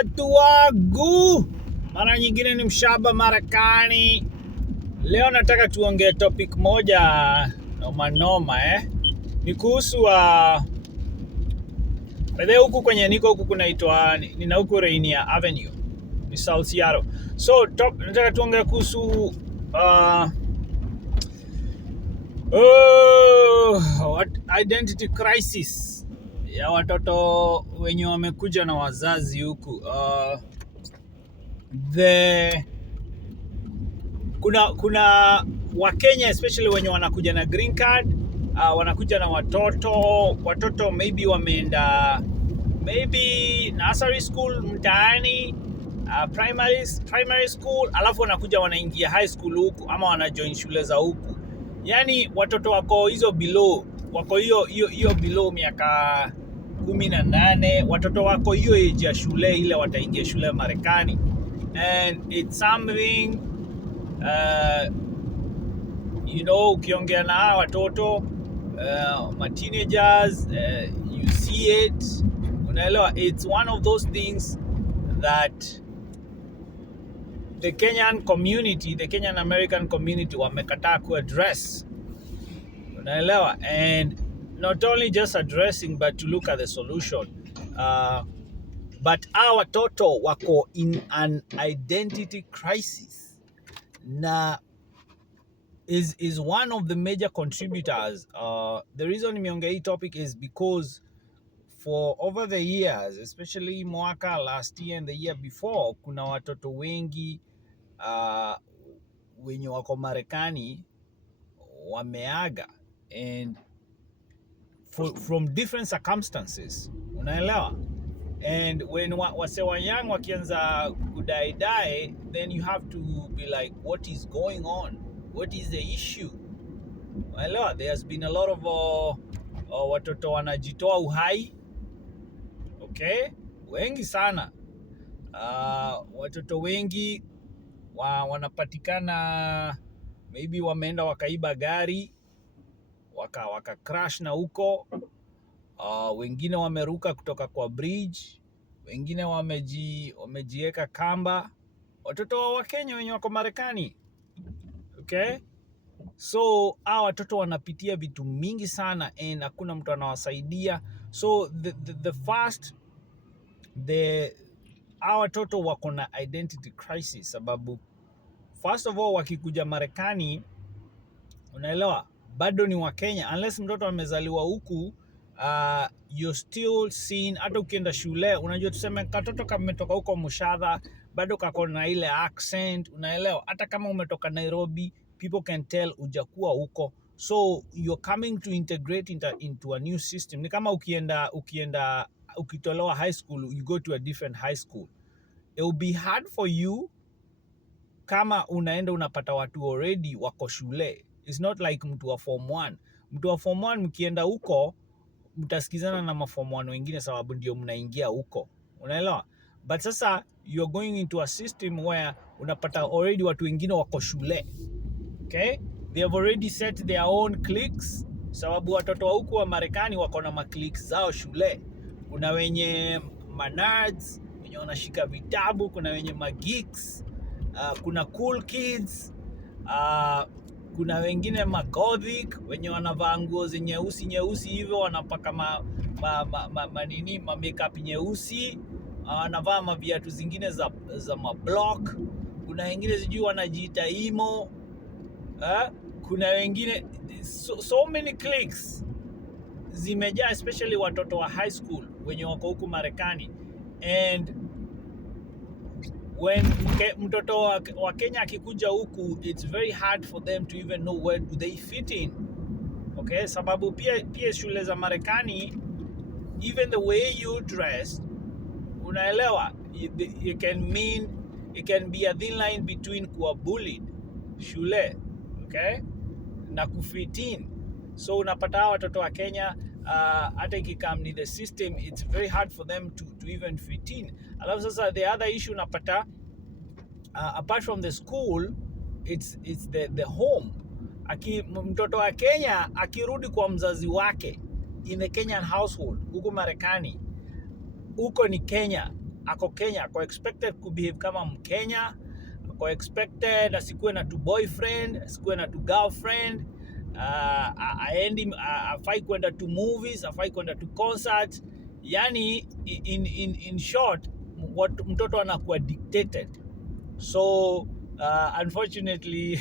Watu wangu, mara nyingine ni mshaba Marekani. Leo nataka tuongee topic moja noma ni kuhusu huku kwenye niko huku kunaitwa nina huku Rainier Avenue, ni South Seattle. So nataka tuongee kuhusu identity crisis ya watoto wenye wamekuja na wazazi huku. Kuna Wakenya especially wenye wanakuja na green card, wanakuja na watoto maybe wameenda nursery school mtaani, primary school, alafu wanakuja wanaingia high school huku ama wanajoin shule za huku. Yani watoto wako hizo below, wako hiyo below miaka 18, watoto wako hiyo age ya shule ile wataingia shule Marekani. And it's something ukiongea na watoto ma teenagers, you see it, unaelewa, it's one of those things that the Kenyan American community wamekataa kuaddress, unaelewa, and not only just addressing but to look at the solution. But our watoto wako in an identity crisis na is one of the major contributors. The reason nimeongea hii topic is because for over the years, especially mwaka last year and the year before, kuna watoto wengi wenye wako Marekani wameaga, and from different circumstances, unaelewa. And when wase wa young wakianza kudai, then you have to be like, what is going on? What is the issue? Unaelewa, there has been a lot of watoto wanajitoa uhai, okay, wengi sana. Watoto wengi wanapatikana maybe wameenda wakaiba gari, waka crash na huko. Wengine wameruka kutoka kwa bridge, wengine wamejieka kamba. Watoto wa Kenya wenye wako Marekani, okay? So watoto wanapitia vitu mingi sana and hakuna mtu anawasaidia. So watoto wako na identity crisis sababu first of all wakikuja Marekani, unaelewa, bado ni wa Kenya unless mtoto amezaliwa huku. You're still seen, hata ukienda shule, unajua tuseme katoto kametoka huko Mushadha, bado kako na ile accent, unaelewa. Hata kama umetoka Nairobi, people can tell ujakuwa huko. So you're coming to integrate into a new system. Ni kama ukitolewa high school, you go to a different high school. It will be hard for you kama unaenda unapata watu already wako shule. It's not like mtu wa form 1. Mtu wa form 1 mkienda huko mtasikizana na maform 1 wengine sababu ndio mnaingia huko, unaelewa. But sasa you're going into a system where unapata already watu wengine wako shule, okay? They have already set their own cliques sababu watoto wa huku wa Marekani wako na cliques zao shule. Kuna wenye nerds wenye wanashika vitabu, kuna wenye geeks, kuna cool kids, kuna wengine gothic wenye wanavaa nguo nyeusi hivyo, wanapaka makeup nyeusi, wanavaa maviatu zingine za block. Kuna wengine sijui wanajiita emo, kuna wengine so many cliques zimejaa, especially watoto wa high school wenye wako huku Marekani. And when mtoto wa Kenya akikuja huku, it's very hard for them to even know where do they fit in, okay? Sababu pia shule za Marekani, even the way you dress, unaelewa, it can be a thin line between kuwa bullied shule, okay, na kufit in. So unapata watoto wa Kenya hata ikikam ni the system, it's very hard for them to even fit in. Alafu sasa the other issue unapata, apart from the school, it's the home. Mtoto wa Kenya akirudi kwa mzazi wake in the Kenyan household huko Marekani, huko ni Kenya, ako Kenya, ako expected kubehave kama Mkenya, ako expected asikuwe na tu boyfriend, asikuwe na tu girlfriend, afai kwenda to movies, afai kwenda to concerts. Yani in short, what mtoto anakuwa dictated. So unfortunately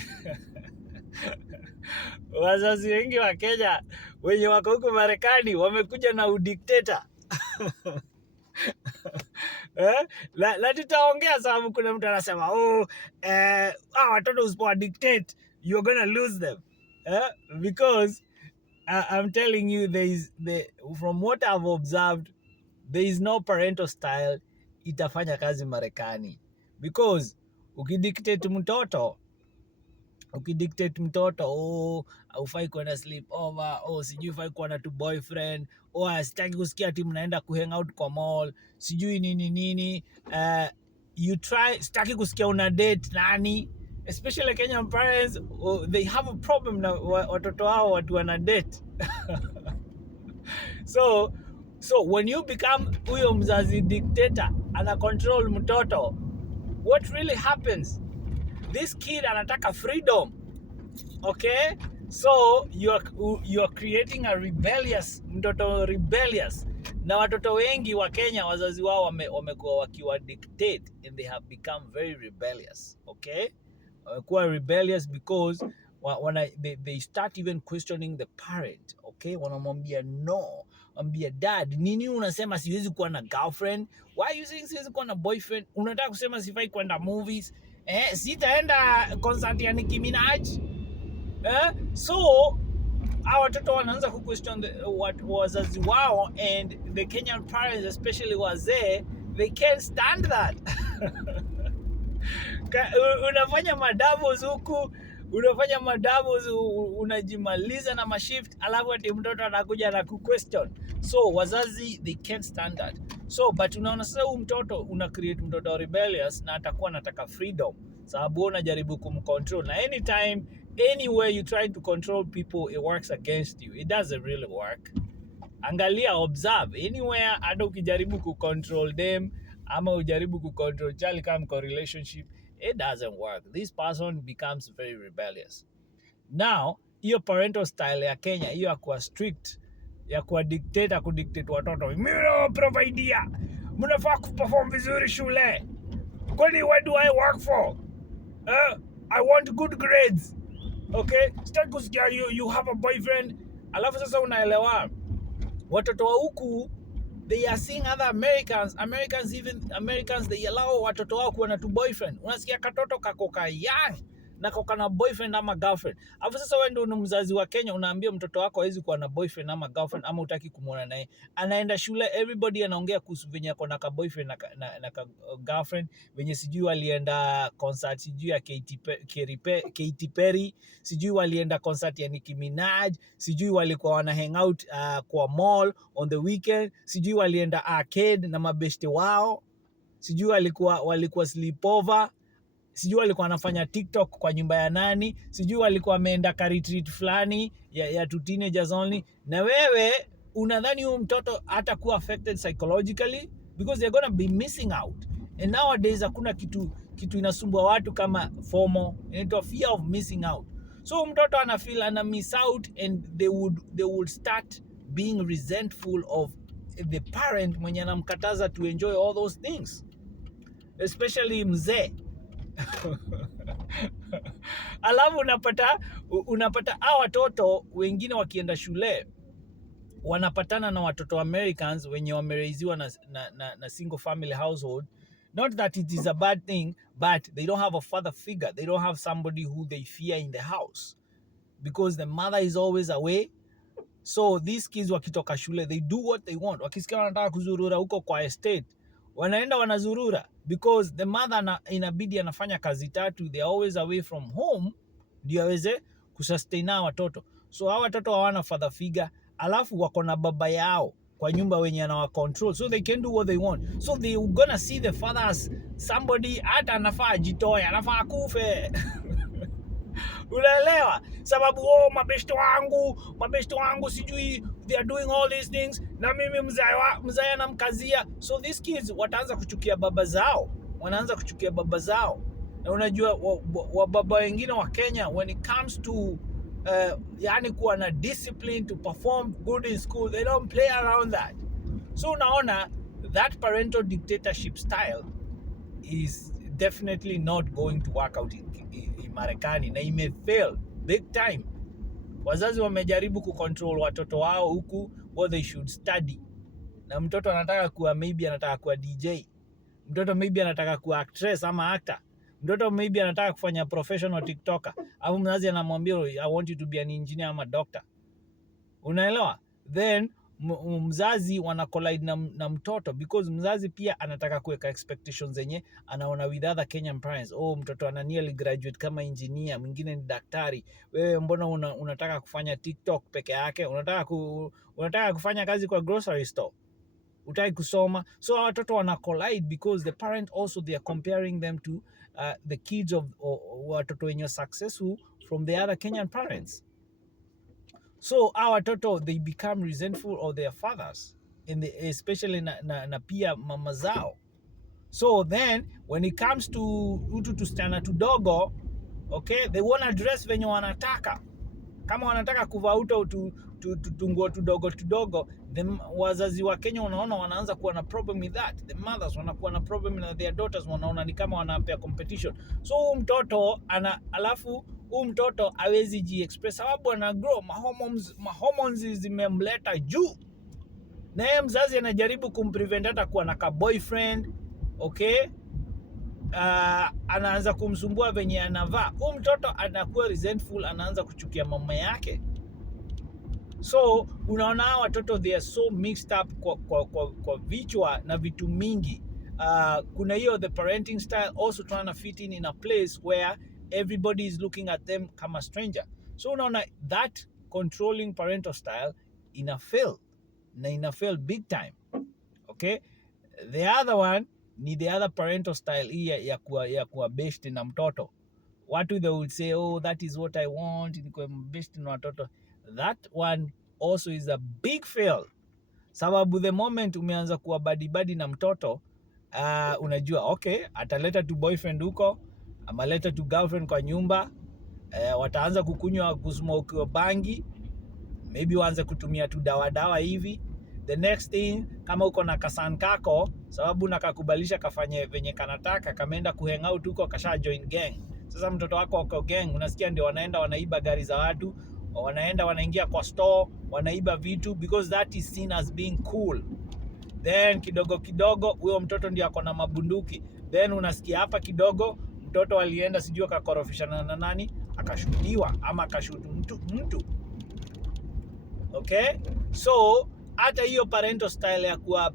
wazazi wengi wa Kenya wenye wako huko Marekani wamekuja na udikteta. La tutaongea sababu kuna mtu anasema watoto usipowa dictate you're gonna lose them. Because I'm telling you, from what I've observed, there is no parental style itafanya kazi Marekani. Because ukidictate mtoto, haufai kwenda sleep over, sijui ufai kuwa na tu boyfriend, sitaki kusikia ati mnaenda kuhang out kwa mall, sijui nini, sitaki kusikia una date nani. Especially Kenyan parents, they have a problem na watoto wao watu wana date. So when you become huyo mzazi dictator, ana control mtoto, what really happens? This kid anataka freedom. Okay? So you are creating a mtoto rebellious. Na watoto wengi wa Kenya wazazi wao wamekuwa wakiwa dictate, and they have become very rebellious. Okay? Wamekuwa rebellious because they start even questioning the parent. Okay? Wanamwambia no. Ambia dad, nini unasema siwezi kuwa na girlfriend? Why are you saying siwezi kuwa na boyfriend? Unataka kusema sifai kwenda movies? Sitaenda concert ya Nicki Minaj? So our watoto wanaanza ku question what wazazi wao, and the Kenyan parents, especially wazee, they can't stand that. Unafanya madavos huku, unajimaliza na mashift, alafu ati mtoto anakuja na ku-question. So wazazi, they can't stand that. So but unaona sasa huyu mtoto una create mtoto rebellious, na atakuwa anataka freedom, sababu unajaribu kumcontrol, na anytime anywhere you try to control people, it works against you. It doesn't really work. Angalia, observe, anywhere hata ukijaribu kucontrol them ama ujaribu kucontrol chali kama kwa relationship, it doesn't work. This person becomes very rebellious. Now, hiyo parental style ya Kenya, hiyo akuwa strict, ya kuwa dictator, kudictate watoto, mimi na providea, mnafaa kuperform vizuri shule, kwani what do I work for? I want good grades. Okay? Sitaki kusikia you have a boyfriend. Alafu sasa unaelewa, watoto wa huku, they are seeing other Americans, they allow watoto wao kuwa na tu boyfriend. Unasikia katoto kakoka young na koka na boyfriend ama girlfriend. Alafu sasa wewe ndio mzazi wa Kenya, unaambia mtoto wako hawezi kuwa na boyfriend ama girlfriend, ama utaki kumuona naye. Anaenda shule, everybody anaongea kuhusu venye ako na ka boyfriend na ka girlfriend, venye sijui walienda concert sijui ya Katy Perry, sijui walienda concert ya Nicki Minaj, sijui walikuwa wana hang out kwa mall on the weekend, sijui walienda arcade na mabeshte wao, sijui walikuwa sleepover, sijui walikuwa wanafanya TikTok kwa nyumba ya nani, sijui walikuwa wameenda ka retreat fulani ya two teenagers only. Na wewe unadhani huyu mtoto hatakuwa affected psychologically? Because they're gonna be missing out. And nowadays hakuna kitu inasumbua watu kama FOMO, inaitwa fear of missing out. So mtoto ana miss out, and they would start being resentful of the parent mwenye anamkataza to enjoy all those things, especially mzee. Alafu unapata hao watoto wengine wakienda shule wanapatana na watoto Americans wenye wameraiziwa na single family household. Not that it is a bad thing, but they don't have a father figure. They don't have somebody who they fear in the house, because the mother is always away. So these kids wakitoka shule, they do what they want. Wakisikia wanataka kuzurura huko kwa estate, wanaenda wanazurura, because the mother inabidi anafanya kazi tatu. They are always away from home ndio aweze kusustain watoto. So hawa watoto hawana father figure, alafu wako na baba yao kwa nyumba wenye anawa control, so they can do what they want. So they gonna see the father as somebody hata anafaa ajitoe, anafaa kufe. Unaelewa? Sababu mabeshto wangu sijui they are doing all these things, na mimi mzaya namkazia. So these kids wataanza kuchukia baba zao, wanaanza kuchukia baba zao. Na unajua baba wengine wa Kenya, when it comes to yani kuwa na discipline to perform good in school, they don't play around that. So unaona that parental dictatorship style is definitely not going to work out in Marekani, na imefail big time. Wazazi wamejaribu kucontrol watoto wao huku what they should study, na mtoto anataka kuwa maybe anataka kuwa DJ, mtoto maybe anataka kuwa actress ama actor, mtoto maybe anataka kufanya professional TikToker, au mzazi anamwambia I want you to be an engineer ama doctor. Unaelewa? Then mzazi wana collide na mtoto, because mzazi pia anataka kuweka expectations zenye anaona with other Kenyan parents. Oh, mtoto ana nearly graduate kama engineer, mwingine ni daktari. Wewe mbona unataka kufanya TikTok peke yake? Unataka kufanya kazi kwa grocery store, utaki kusoma. So watoto wana collide because the parent also, they are comparing them to the kids of watoto wenye successful from the other Kenyan parents. So our watoto, they become resentful of their fathers, especially na pia mama zao. So then when it comes to utu tusichana tudogo, okay, they wanna dress venye wanataka. Kama wanataka kuvaa tunguo tudogo, the wazazi wa Kenya wanaona wanaanza kuwa na problem with that. The mothers wanakuwa na problem na their daughters, wanaona ni kama wanapea competition. So mtoto alafu mtoto hawezi ji-express sababu ana grow, hormones zimemleta juu. Na yeye mzazi anajaribu kumprevent hata kuwa na ka boyfriend, okay? Anaanza kumsumbua venye anavaa. Mtoto anakuwa resentful, anaanza kuchukia mama yake. So unaona watoto, they are so mixed up kwa vichwa na vitu mingi. Kuna hiyo the parenting style also trying to fit in a place where everybody is looking at them kama stranger. So unaona that controlling parental style fail big time. Okay, the other one ni the other parental style hii ya kuwa best na mtoto. Watu they would say, oh, that is what I want, ni kuwa best na watoto. That one also is a big fail, sababu the moment umeanza kuwa badi na mtoto, unajua okay, ataleta tu boyfriend huko, amaleta tu girlfriend kwa nyumba, wataanza kusmoke bangi, maybe waanze kutumia tu dawa hivi. The next thing, kama uko na kasan kako, sababu nakakubalisha kafanye venye kanataka, kameenda kuhang out huko, kasha join gang. Sasa mtoto wako wako gang, unasikia ndio wanaenda wanaiba gari za watu, wanaenda wanaingia kwa store, wanaiba vitu, because that is seen as being cool. Then kidogo huyo mtoto ndio ako na mabunduki. Then unasikia hapa kidogo mtoto alienda sijui akakorofishana na nani, akashuhudiwa ama akashutu mtu. Okay? So hata hiyo parental style ya kuwa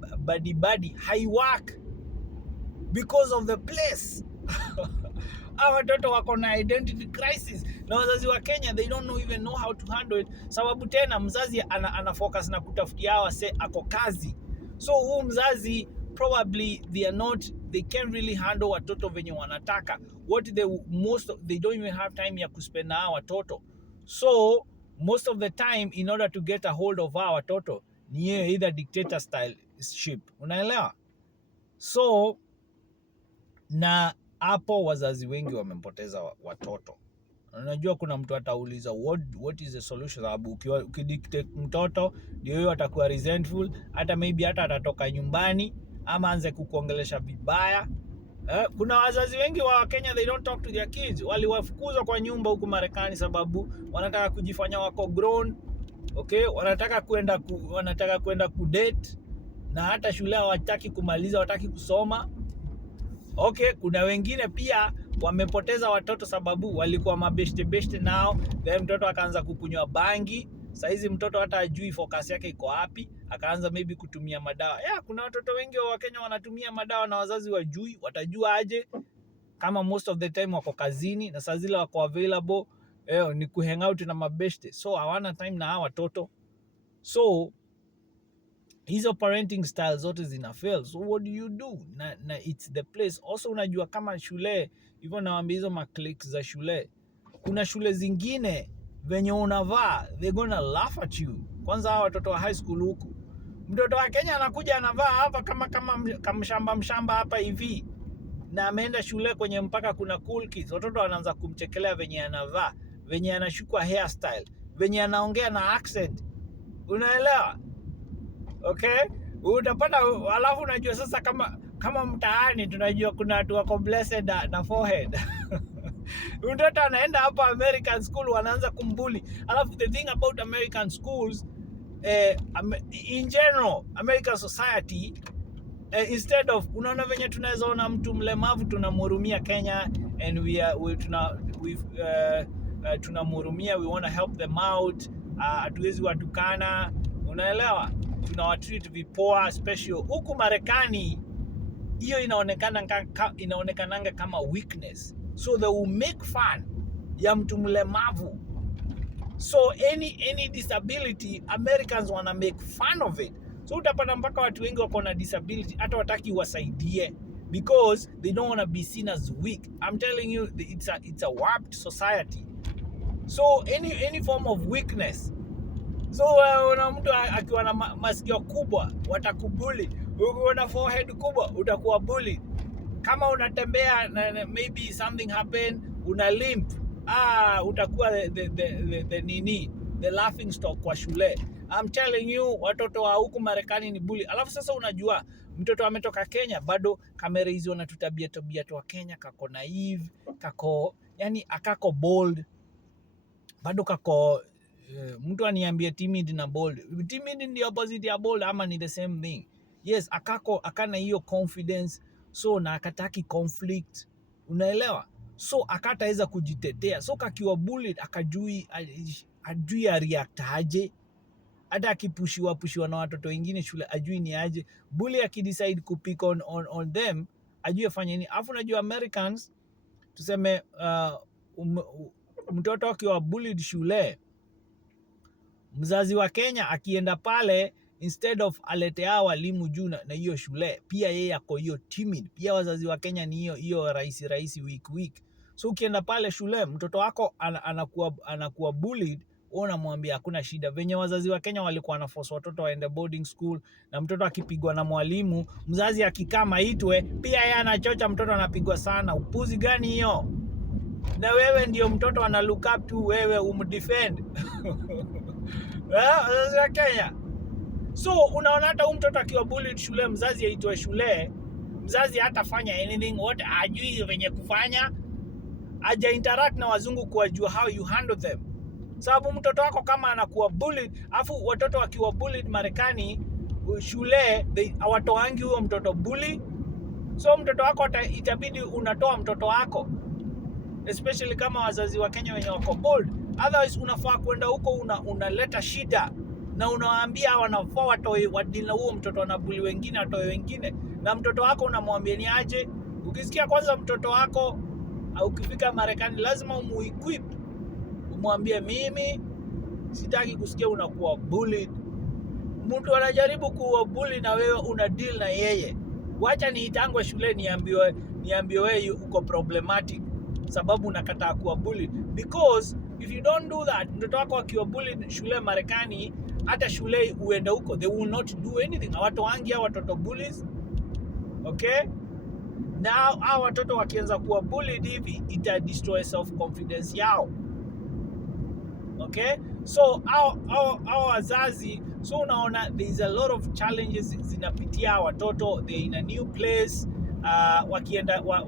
badi haiwork because of the place. Hawa watoto wako na identity crisis, na wazazi wa Kenya, they don't even know how to handle it, sababu tena mzazi ana focus na kutafutia hawa ako kazi. So huu mzazi probably they can't really handle watoto venye wanataka. They don't even have time ya kuspend na hawa watoto. So most of the time, in order to get a hold of hawa watoto, ni either dictator style ship. Unaelewa? So na hapo wazazi wengi wamempoteza watoto. Unajua kuna mtu atauliza what is the solution, sababu ukidictate mtoto ndio yeye atakuwa resentful, hata maybe hata atatoka nyumbani ama anze kukuongelesha vibaya. Kuna wazazi wengi wa Kenya, they don't talk to their kids. Waliwafukuzwa kwa nyumba huku Marekani sababu wanataka kujifanya wako grown. Okay, wanataka kwenda kudate, na hata shule hawataki kumaliza, hawataki kusoma. Okay, kuna wengine pia wamepoteza watoto sababu walikuwa mabeshte nao, then mtoto akaanza kukunywa bangi. Saizi mtoto hata ajui focus yake iko wapi, akaanza maybe kutumia madawa. Kuna watoto wengi wa Kenya wanatumia madawa na wazazi wajui. Watajua aje kama most of the time wako kazini na saa zile wako available ni kuhang out na mabeshte, so hawana time na hawa watoto. So hizo parenting styles zote zina fail. So what do you do? Na it's the place also. Unajua kama shule hivyo, nawaambia hizo macliques za shule, kuna shule zingine venye unavaa, they're gonna laugh at you. Kwanza hawa watoto wa high school huku, mtoto wa Kenya anakuja anavaa hapa kama mshamba hapa hivi, na ameenda shule kwenye mpaka kuna cool kids, watoto wanaanza kumchekelea venye anavaa, venye anashukwa hairstyle, venye anaongea na accent, unaelewa? Okay, utapata. Alafu unajua sasa, kama mtaani tunajua kuna watu wako blessed na forehead mtoto anaenda hapa American school, wanaanza kumbuli. Alafu the thing about American schools, in general American society, instead of, unaona venye tunaweza ona mtu mlemavu tunamhurumia Kenya, and tunamhurumia, we want to help them out, hatuwezi watukana, unaelewa? Tunawatreat vipoa. Special huku Marekani hiyo inaonekananga kama weakness, so they will make fun ya mtu mlemavu. So any disability, Americans wanna make fun of it. So utapata mpaka watu wengi wako na disability hata wataki wasaidie, because they don't want to be seen as weak. I'm telling you, it's a warped society. So any form of weakness, so una mtu akiwa na masikio kubwa watakubuli, ukiwa na forehead kubwa utakuwa bullied. Kama unatembea maybe something happen, una limp, utakuwa the laughing stock kwa shule. I'm telling you, watoto wa huku Marekani ni bully. Alafu sasa unajua mtoto ametoka Kenya, bado kamera hizi wanatutabia wa Kenya, kako naive, yani akako bold, bado kako mtu aniambie timid na bold. Timid ni opposite ya bold ama ni the same thing? Yes, akana hiyo confidence, so na akataki conflict, unaelewa? So akataweza kujitetea, so kakiwa bullied ajui react aje, hata akipushiwa na watoto wengine shule ajui ni aje. Bully akidecide kupick on them ajui afanye nini. Afu unajua Americans, tuseme mtoto akiwa bullied shule, mzazi wa Kenya akienda pale, instead of aletea walimu juu na hiyo shule, pia yeye ako hiyo timid. Pia wazazi wa Kenya ni hiyo rahisi weak. So ukienda pale shule, mtoto wako anakuwa bullied, unamwambia hakuna shida. Venye wazazi wa Kenya walikuwa wanaforce watoto waende boarding school, na mtoto akipigwa na mwalimu, mzazi akikama itwe, pia yeye anachocha, mtoto anapigwa sana. Upuzi gani hiyo? Na wewe ndio mtoto ana look up to, wewe umdefend wazazi wa Kenya. So unaona hata mtoto akiwa bullied shule, mzazi aitwe shule, mzazi hatafanya anything, ajui venye kufanya, aja interact na wazungu kuwajua how you handle them. Sababu mtoto wako kama anakuwa bullied, afu watoto wakiwa bullied Marekani shule, hawatoangi huyo mtoto bully. So mtoto wako itabidi unatoa mtoto wako, especially kama wazazi wa Kenya wenye wako bold. Otherwise unafaa kwenda huko unaleta shida, na unawaambia wanafaa watoe wadili na huo mtoto, wanabuli wengine, atoe wengine. Na mtoto wako unamwambia ni aje? Ukisikia kwanza mtoto wako ukifika Marekani lazima umuequip, umwambie mimi sitaki kusikia unakuwa bullied. Mtu anajaribu kuwa bully na wewe una deal na yeye. Wacha niitangwe shule niambiwe wewe uko problematic sababu unakataa kuwa bullied. Because if you don't do that, mtoto wako akiwa bullied shule Marekani, hata shule uende huko, they will not do anything. Hawatoangi hao watoto bullies. Okay? Now hao watoto wakianza kuwa bullied hivi, ita destroy self confidence yao. Okay? So hao wazazi, so unaona there is a lot of challenges zinapitia watoto. They in a new place,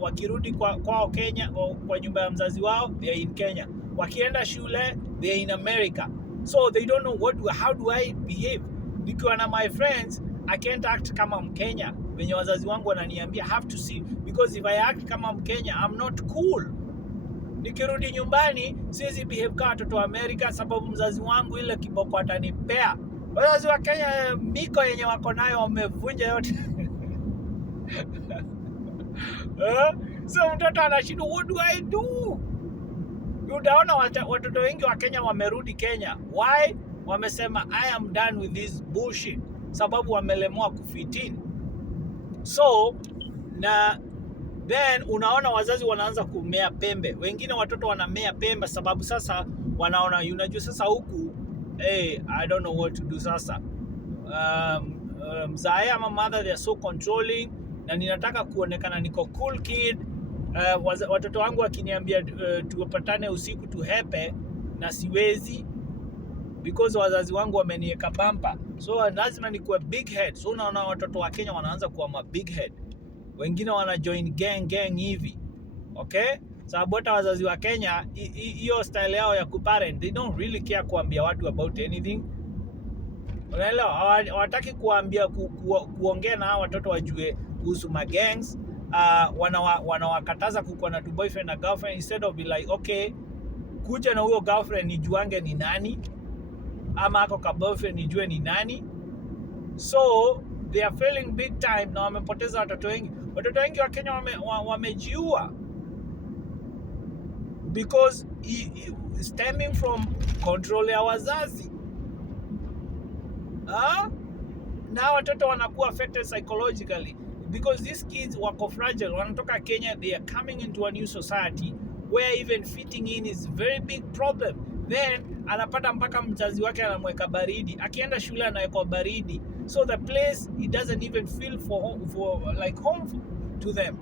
wakirudi kwao Kenya, kwa nyumba ya mzazi wao, they are in Kenya. Wakienda shule, they are in America. So they don't know how do I behave. Nikiwa na my friends, I can't act kama Mkenya wenye wazazi wangu wananiambia have to see, because if I act kama Mkenya I'm not cool. Nikirudi nyumbani siwezi behave kama watoto wa America sababu mzazi wangu ile kiboko atanipea. Wazazi wa Kenya miko yenye wako nayo wamevunja yote. So mtoto anashindwa, what do I do? Utaona watoto wengi wa Kenya wamerudi Kenya. Why? Wamesema I am done with this bullshit, sababu wamelemwa kufit in. So na then unaona wazazi wanaanza kumea pembe. Wengine watoto wanamea pembe sababu sasa wanaona unajua sasa huku I don't know what to do sasa. Mzae ama mother, they are so controlling, na ninataka kuonekana niko cool kid. Watoto wangu wakiniambia tuwapatane usiku tuhepe, na siwezi because wazazi wangu wameniweka bumper, so lazima nikuwe big head. So unaona watoto wa Kenya wanaanza kuwa ma big head, wengine wana join gang hivi, okay? Sababu hata wazazi wa Kenya hiyo style yao ya kuparent, they don't really care kuambia watu about anything. Unaelewa, hawataki kuambia kuongea na watoto wajue kuhusu magangs. Wanawakataza kukuwa na boyfriend na girlfriend, instead of be like okay, kuja na huyo girlfriend nijuange ni nani, ama ako ka boyfriend nijue ni nani. So they are failing big time, na wamepoteza watoto wengi. Watoto wengi wa Kenya wamejiua because stemming from control ya wazazi. Na watoto wanakuwa affected psychologically because these kids wako fragile. Wanatoka Kenya, they are coming into a new society where even fitting in is very big problem. Then anapata mpaka mzazi wake anamweka baridi, akienda shule anawekwa baridi, so the place it doesn't even feel for like home to them.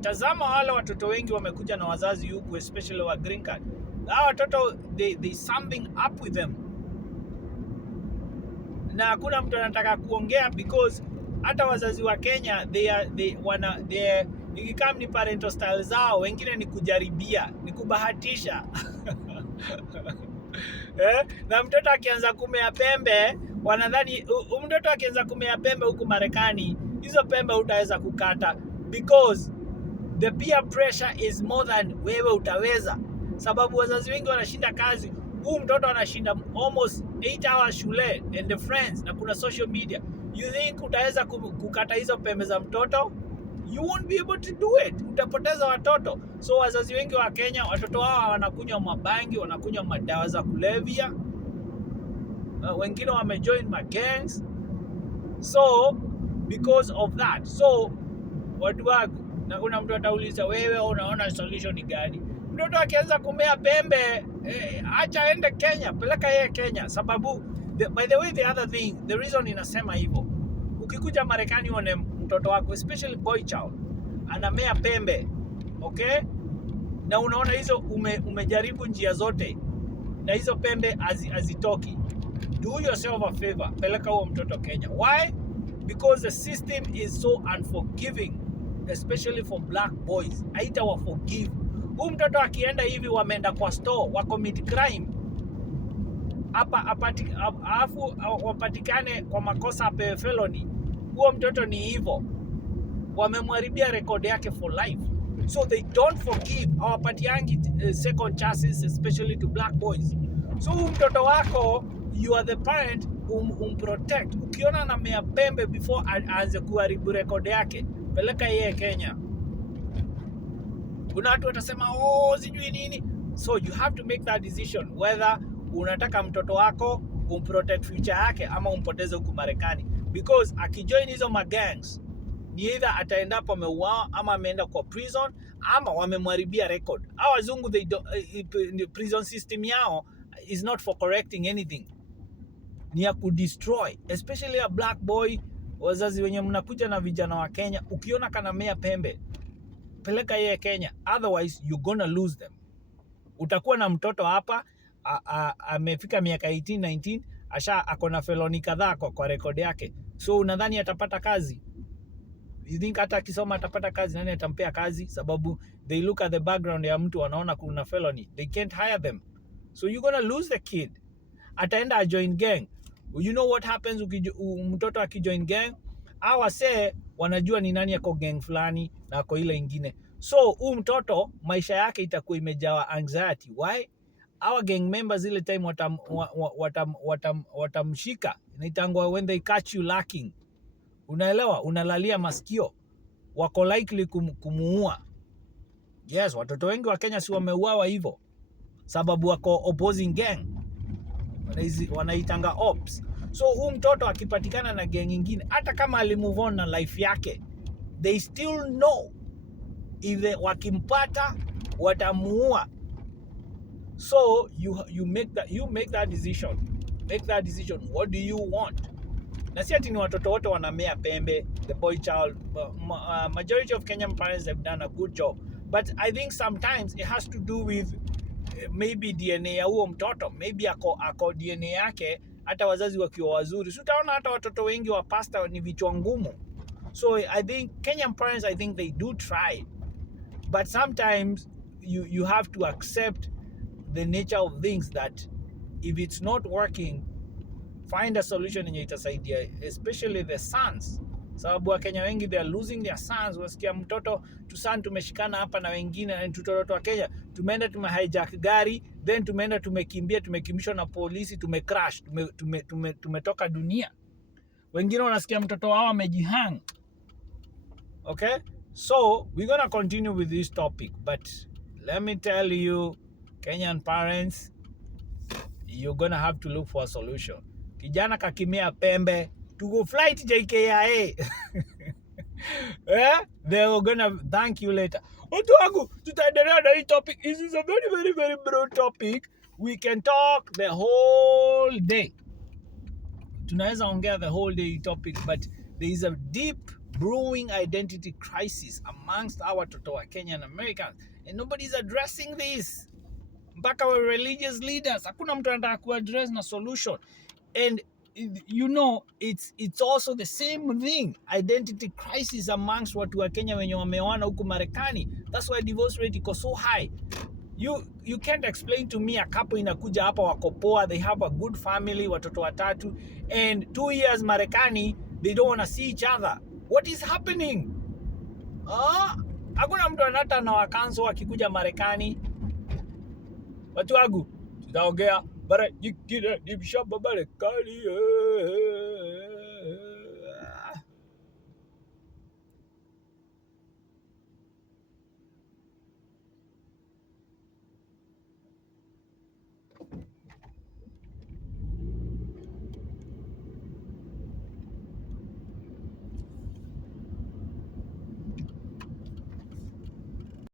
Tazama wale watoto wengi wamekuja na wazazi huku, especially wa green card. Hao watoto they something up with them, na hakuna mtu anataka kuongea because hata wazazi wa Kenya nikikam ni parental style zao, wengine ni kujaribia, ni kubahatisha. Na mtoto akianza kumea pembe, wanadhani mtoto akianza kumea pembe huku Marekani, hizo pembe utaweza kukata because the peer pressure is more than wewe utaweza. Sababu wazazi wengi wanashinda kazi, huu mtoto anashinda almost 8 hours shule and the friends, na kuna social media. You think utaweza kukata hizo pembe za mtoto? You won't be able to do it. Utapoteza watoto. So wazazi wengi wa Kenya, watoto wao wanakunywa mabangi, wanakunywa madawa za kulevya, wengine wamejoin magangs. So because of that, so watu wangu, na kuna mtu atauliza wewe unaona solution ni gani? Mtoto akianza kumea pembe, acha aende Kenya, peleka yeye Kenya. Sababu by the way, the other thing, the reason inasema hivyo, ukikuja Marekani uone mtoto wako, especially boy child, anamea pembe, okay? Na unaona hizo umejaribu njia zote na hizo pembe hazitoki, do yourself a favor, peleka huo mtoto Kenya. Why? Because the system is so unforgiving, especially for black boys. Haita wa forgive. Huyu mtoto akienda hivi, wameenda kwa store, wacommit crime, alafu wapatikane kwa makosa, apewe felony, huo mtoto ni hivyo, wamemharibia record yake for life. So they don't forgive, hawapatiangi second chances, especially to black boys. So mtoto wako, you are the parent, protect. Ukiona na mea pembe before aanze kuharibu record yake, peleka yeye Kenya. Kuna watu watasema sijui nini. So you have to make that decision whether unataka mtoto wako protect future yake ama umpoteze huku Marekani, because akijoin hizo magangs, ni either ataenda hapo ameuawa ama ameenda kwa prison ama wamemharibia record. Hao wazungu prison system yao is not for correcting anything, ni ya kudestroy, especially a black boy. Wazazi wenye mnakuja na vijana wa Kenya, ukiona kana mea pembe, peleka yeye Kenya, otherwise you're gonna lose them. Utakuwa na mtoto hapa amefika miaka 18 19, akona felony kadhaa kwa record yake. So unadhani atapata kazi? You think hata akisoma atapata kazi? Nani atampea kazi? Sababu they look at the background ya mtu, wanaona kuna felony, they can't hire them. So you're gonna lose the kid. Ataenda join gang. You know what happens mtoto akijoin gang? Wase wanajua ni nani yako gang fulani na kwa ile ingine. So mtoto maisha yake itakuwa imejawa anxiety. Why? Our gang members ile time watamshika. Inaitangwa when they catch you lacking. Unaelewa? Unalalia masikio. Wako likely kumuua. Yes, watoto wengi wa Kenya si wameuawa hivyo, sababu wako opposing gang. Wanaitanga ops. So mtoto akipatikana na gang nyingine, hata kama alimove on na life yake, they still know if wakimpata watamuua. So you make that decision. Make that decision. What do you want? Na si ati ni watoto wote wanamea pembe, the boy child. Majority of Kenyan parents have done a good job, but I think sometimes it has to do with maybe DNA ya huo mtoto. Maybe ako DNA yake, hata wazazi wakiwa wazuri, si utaona hata watoto wengi wa pasta ni vichwa ngumu. So I think Kenyan parents, I think they do try, but sometimes you have to accept the nature of things, that if it's not working, find a solution yenye itasaidia, especially the sons. Sababu Wakenya wengi, they are losing their sons. Wasikia mtoto tusan tumeshikana hapa na wengine, na tutoto wa Kenya tumeenda tumehijack gari, then tumeenda tumekimbishwa na polisi, tumecrash, tumetoka dunia. Wengine wanasikia mtoto wao amejihang. Okay, so we're gonna continue with this topic, but let me tell you, Kenyan parents, you're gonna have to look for a solution. Kijana kakimea pembe, to go flight JKIA. Yeah? They're gonna thank you later. Watu wangu, tutaendelea na hii topic. This is a very, very, very broad topic. We can talk the whole day. Tunaweza ongea the whole day topic, but there is a deep brewing identity crisis amongst our watoto wa Kenyan Americans, and nobody's addressing this. Mpaka our religious leaders, hakuna mtu anataka kuaddress na solution. And you know, it's also the same thing, identity crisis amongst watu wa Kenya wenye wameoana huku Marekani. That's why divorce rate iko so high. You can't explain to me a couple inakuja hapa wako poa, they have a good family, watoto watatu, and 2 years Marekani, they don't want to see each other. What is happening? Hakuna mtu anata na wakanso wakikuja Marekani. Watu wangu, tutaongea bara jikira dibshamba Marekani.